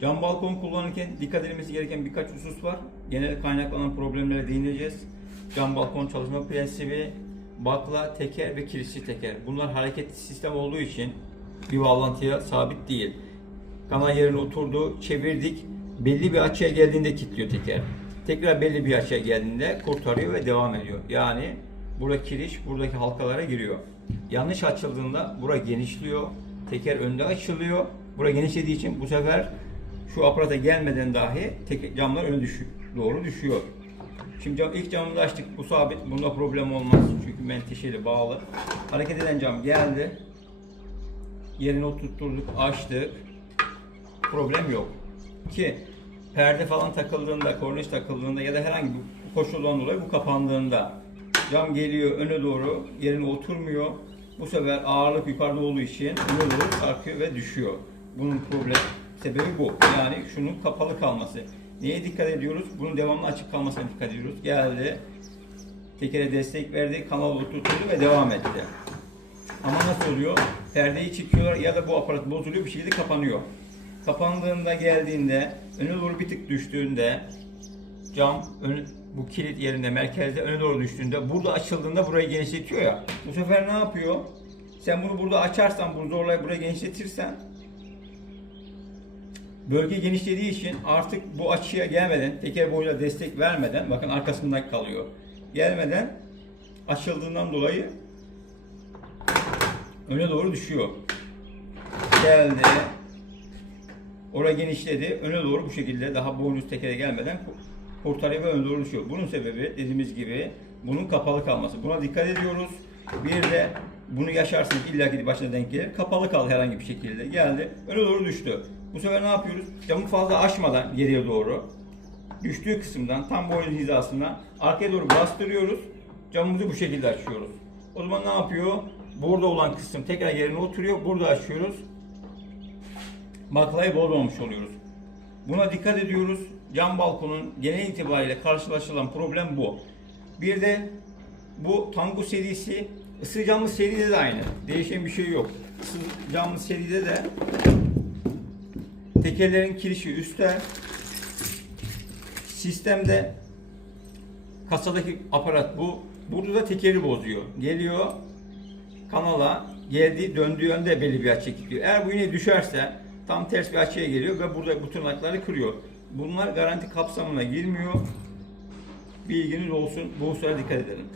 Cam balkon kullanırken dikkat edilmesi gereken birkaç husus var. Genel kaynaklanan problemlere değineceğiz. Cam balkon çalışma prensibi, bakla, teker ve kilitli teker. Bunlar hareketli sistem olduğu için bir bağlantıya sabit değil. Kanal yerine oturdu, çevirdik. Belli bir açıya geldiğinde kilitliyor teker. Tekrar belli bir açıya geldiğinde kurtarıyor ve devam ediyor. Yani burada kiriş buradaki halkalara giriyor. Yanlış açıldığında bura genişliyor. Teker önde açılıyor. Bura genişlediği için bu sefer şu aparata gelmeden dahi tek, camlar öne düşüyor, doğru düşüyor. Şimdi cam, ilk camımızı açtık. Bu sabit. Bunda problem olmaz. Çünkü menteşeli bağlı. Hareket eden cam geldi. Yerine oturtturduk, açtık. Problem yok. Ki perde falan takıldığında, korniş takıldığında ya da herhangi bir koşuldan dolayı bu kapandığında cam geliyor öne doğru yerine oturmuyor. Bu sefer ağırlık yukarıda olduğu için öne doğru sarkıyor ve düşüyor. Bunun problem sebebi bu. Yani şunun kapalı kalması. Neye dikkat ediyoruz? Bunun devamlı açık kalmasına dikkat ediyoruz. Geldi. Tekere destek verdi, kanal oturtuldu ve devam etti. Ama nasıl oluyor? Perdeyi çekiyorlar ya da bu aparat bozuluyor bir şekilde kapanıyor. Kapandığında geldiğinde öne doğru bir tık düştüğünde cam ön, bu kilit yerinde merkezde öne doğru düştüğünde burada açıldığında burayı genişletiyor ya. Bu sefer ne yapıyor? Sen bunu burada açarsan, bunu zorlayıp burayı genişletirsen bölge genişlediği için artık bu açıya gelmeden, teker boyuna destek vermeden, bakın arkasında kalıyor. Gelmeden açıldığından dolayı öne doğru düşüyor. Geldi. Oraya genişledi. Öne doğru bu şekilde daha boynuz tekere gelmeden ku- kurtarıyor ve öne doğru düşüyor. Bunun sebebi dediğimiz gibi bunun kapalı kalması. Buna dikkat ediyoruz. Bir de bunu yaşarsınız illa ki başına denk gelir. Kapalı kal herhangi bir şekilde. Geldi. Öne doğru düştü. Bu sefer ne yapıyoruz? Camı fazla açmadan geriye doğru düştüğü kısımdan tam boynun hizasına arkaya doğru bastırıyoruz. Camımızı bu şekilde açıyoruz. O zaman ne yapıyor? Burada olan kısım tekrar yerine oturuyor. Burada açıyoruz. Baklayı bozmamış oluyoruz. Buna dikkat ediyoruz. Cam balkonun genel itibariyle karşılaşılan problem bu. Bir de bu Tango serisi ısı camlı seride de aynı. Değişen bir şey yok. Isı camlı seride de tekerlerin kirişi üstte sistemde kasadaki aparat bu. Burada da tekeri bozuyor. Geliyor kanala geldiği döndüğü yönde belli bir açıya gidiyor. Eğer bu yine düşerse tam ters bir açıya geliyor ve burada bu tırnakları kırıyor. Bunlar garanti kapsamına girmiyor. Bilginiz olsun. Bu hususlara dikkat edelim.